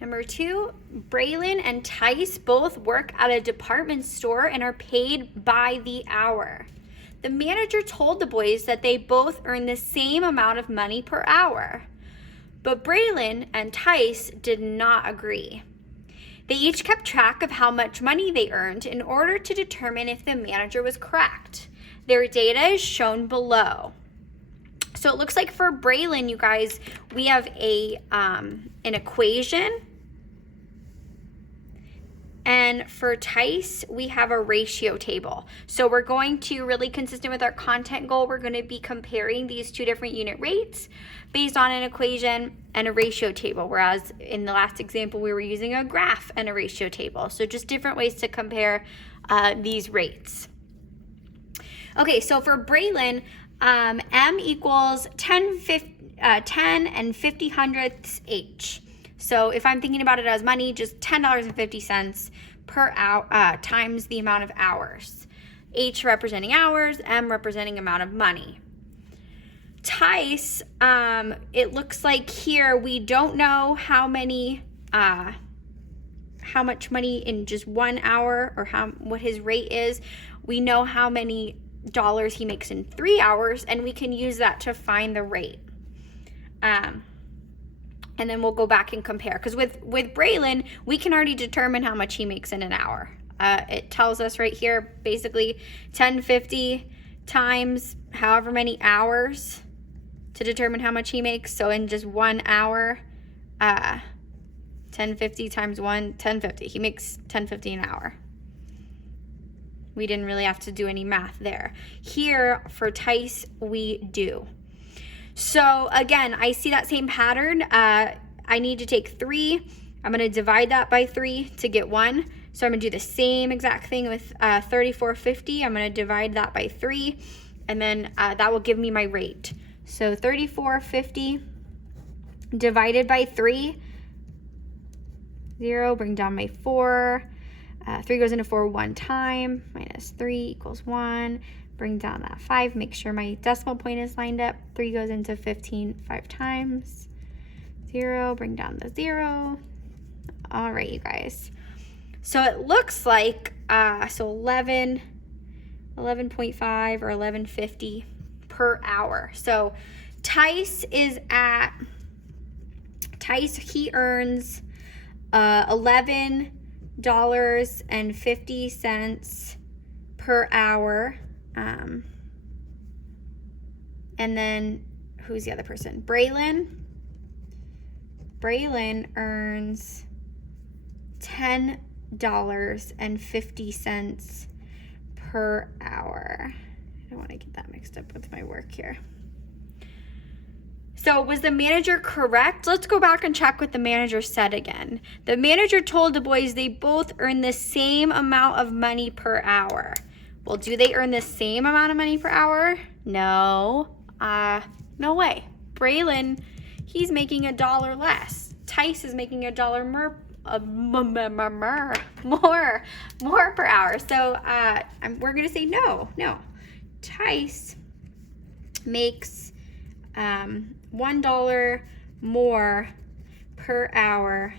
Number 2, Braylon and Tice both work at a department store and are paid by the hour. The manager told the boys that they both earn the same amount of money per hour. But Braylon and Tice did not agree. They each kept track of how much money they earned in order to determine if the manager was correct. Their data is shown below. So it looks like for Braylon, you guys, we have an equation. And for Tice, we have a ratio table. So we're going to, really consistent with our content goal, we're going to be comparing these two different unit rates based on an equation and a ratio table. Whereas in the last example, we were using a graph and a ratio table. So just different ways to compare these rates. Okay, so for Braylon, M equals 10 and 50 hundredths H. So if I'm thinking about it as money, just $10.50 per hour times the amount of hours. H representing hours, M representing amount of money. Tice, it looks like here we don't know how much money in just 1 hour or what his rate is. We know how many dollars he makes in 3 hours, and we can use that to find the rate. And then we'll go back and compare. Because with Braylon, we can already determine how much he makes in an hour. It tells us right here, basically 1050 times however many hours to determine how much he makes. So in just 1 hour, 1050 times 1, 1050. He makes 1050 an hour. We didn't really have to do any math there. Here, for Tice, we do. So again, I see that same pattern. I need to take 3. I'm going to divide that by 3 to get 1. So I'm going to do the same exact thing with 3450. I'm going to divide that by 3, and then that will give me my rate. So 3450 divided by 3, 0, bring down my 4. 3 goes into 4 one time, minus 3 equals 1. Bring down that 5, make sure my decimal point is lined up. 3 goes into 15 5 times. 0, bring down the 0. All right, you guys. So it looks like, 11.5 or 11.50 per hour. So Tice, he earns $11.50 per hour. And then who's the other person? Braylon earns $10.50 per hour. I don't want to get that mixed up with my work here. So was the manager correct? Let's go back and check what the manager said again. The manager told the boys they both earn the same amount of money per hour. Well, do they earn the same amount of money per hour? No. No way. Braylon, he's making $1 less. Tice is making $1 more per hour. So we're gonna say no. Tice makes $1 more per hour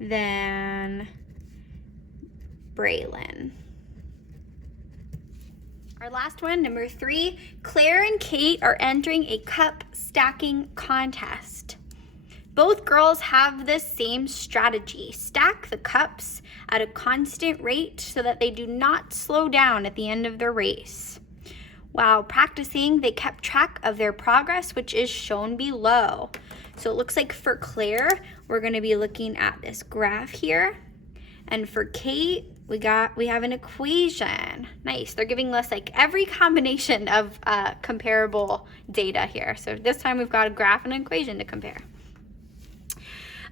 than Braylon. Our last one, number 3, Claire and Kate are entering a cup stacking contest. Both girls have the same strategy. Stack the cups at a constant rate so that they do not slow down at the end of the race. While practicing, they kept track of their progress, which is shown below. So it looks like for Claire, we're going to be looking at this graph here. And for Kate, we have an equation. Nice. They're giving us like every combination of comparable data here. So this time we've got a graph and an equation to compare.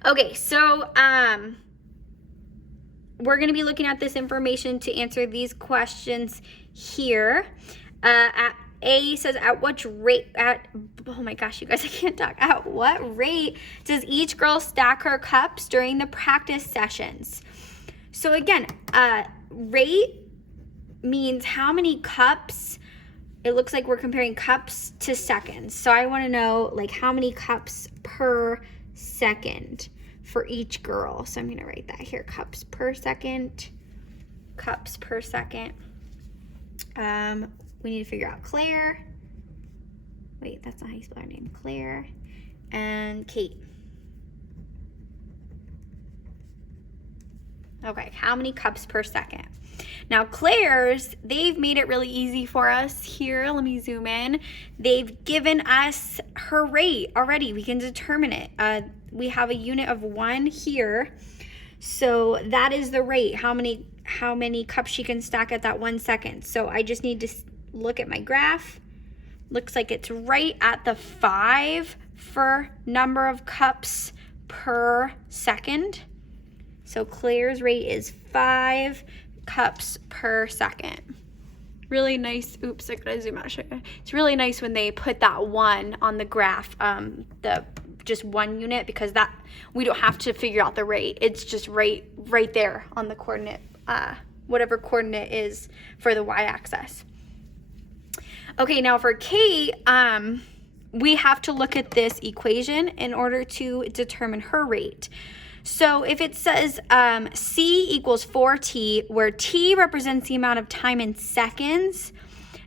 Okay, so we're going to be looking at this information to answer these questions here. At A says, at what rate, oh my gosh, you guys, I can't talk. At what rate does each girl stack her cups during the practice sessions? So again, rate means how many cups. It looks like we're comparing cups to seconds. So I want to know like how many cups per second. for each girl. So I'm gonna write that here, cups per second, cups per second. We need to figure out Claire. Wait, that's not how you spell her name. Claire and Kate. Okay, how many cups per second? Now Claire's, they've made it really easy for us here. Let me zoom in. They've given us her rate already. We can determine it. We have a unit of 1 here. So that is the rate, how many cups she can stack at that 1 second. So I just need to look at my graph. Looks like it's right at the 5 for number of cups per second. So Claire's rate is 5 cups per second. Really nice. Oops, I gotta zoom out. It's really nice when they put that 1 on the graph, the just 1 unit, because that we don't have to figure out the rate. It's just right there on the coordinate, whatever coordinate is for the y-axis. Okay, now for Kate, we have to look at this equation in order to determine her rate. So if it says C equals 4t, where t represents the amount of time in seconds,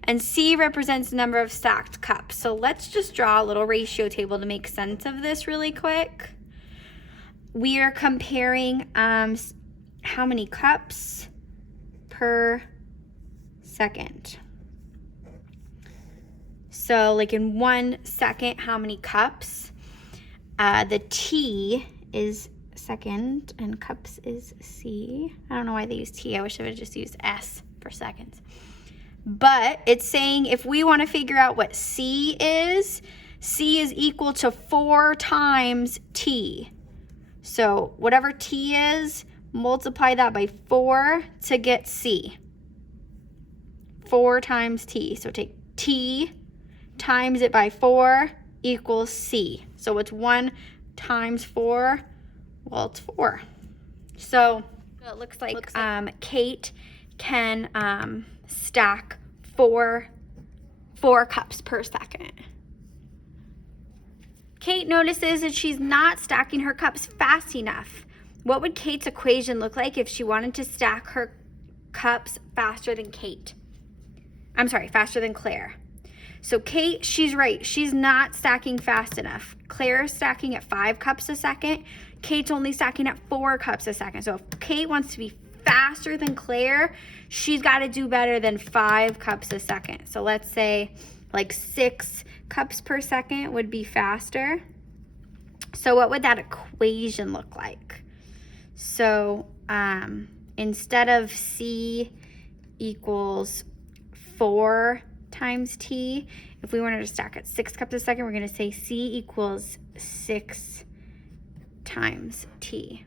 and C represents the number of stacked cups. So let's just draw a little ratio table to make sense of this really quick. We are comparing how many cups per second. So like in 1 second, how many cups? The T is second and cups is C. I don't know why they use T. I wish I would have just used S for seconds. But it's saying if we want to figure out what C is equal to 4 times T. So whatever T is, multiply that by 4 to get C. 4 times T. So take T times it by 4 equals C. So it's 1 times 4. Well, it's 4. So it looks like Kate can stack 4 cups per second. Kate notices that she's not stacking her cups fast enough. What would Kate's equation look like if she wanted to stack her cups faster than Kate? I'm sorry, faster than Claire. So Kate, she's right. She's not stacking fast enough. Claire's stacking at 5 cups a second. Kate's only stacking at 4 cups a second. So if Kate wants to be faster than Claire, she's got to do better than 5 cups a second. So let's say like 6 cups per second would be faster. So what would that equation look like? So instead of C equals 4 times T, if we wanted to stack at 6 cups a second, we're going to say C equals 6 times T,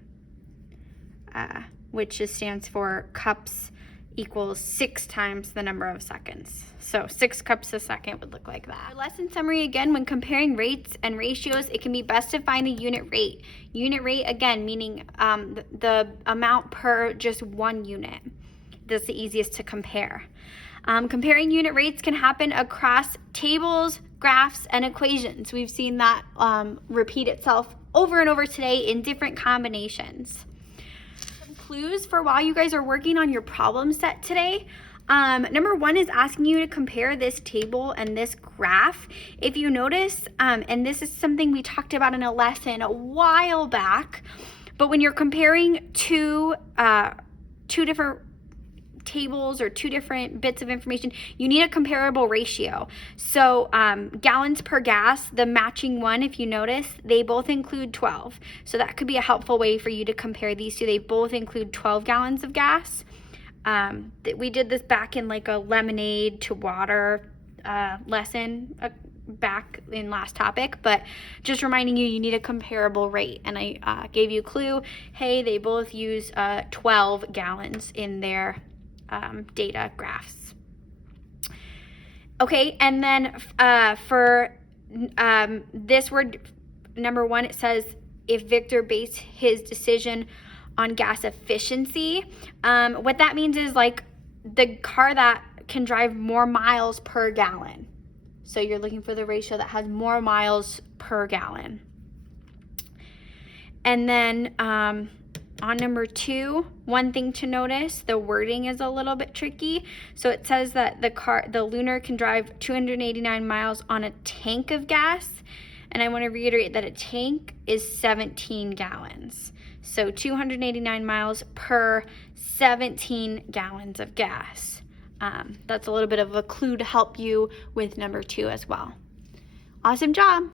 which just stands for cups equals 6 times the number of seconds. So 6 cups a second would look like that. Our lesson summary again, when comparing rates and ratios, it can be best to find a unit rate. Unit rate, again, meaning the amount per just 1 unit. That's the easiest to compare. Comparing unit rates can happen across tables, graphs, and equations. We've seen that repeat itself over and over today in different combinations. Some clues for while you guys are working on your problem set today. Number 1 is asking you to compare this table and this graph. If you notice, and this is something we talked about in a lesson a while back, but when you're comparing two different tables or 2 different bits of information, you need a comparable ratio. So gallons per gas, the matching one, if you notice, they both include 12. So that could be a helpful way for you to compare these two. They both include 12 gallons of gas. We did this back in like a lemonade to water lesson back in last topic, but just reminding you need a comparable rate. And I gave you a clue. Hey, they both use 12 gallons in their data graphs. Okay, and then for this word, number 1, it says if Victor based his decision on gas efficiency. What that means is like the car that can drive more miles per gallon. So you're looking for the ratio that has more miles per gallon. And then on number 2, one thing to notice, the wording is a little bit tricky. So it says that the Lunar can drive 289 miles on a tank of gas. And I want to reiterate that a tank is 17 gallons. So 289 miles per 17 gallons of gas. That's a little bit of a clue to help you with number 2 as well. Awesome job.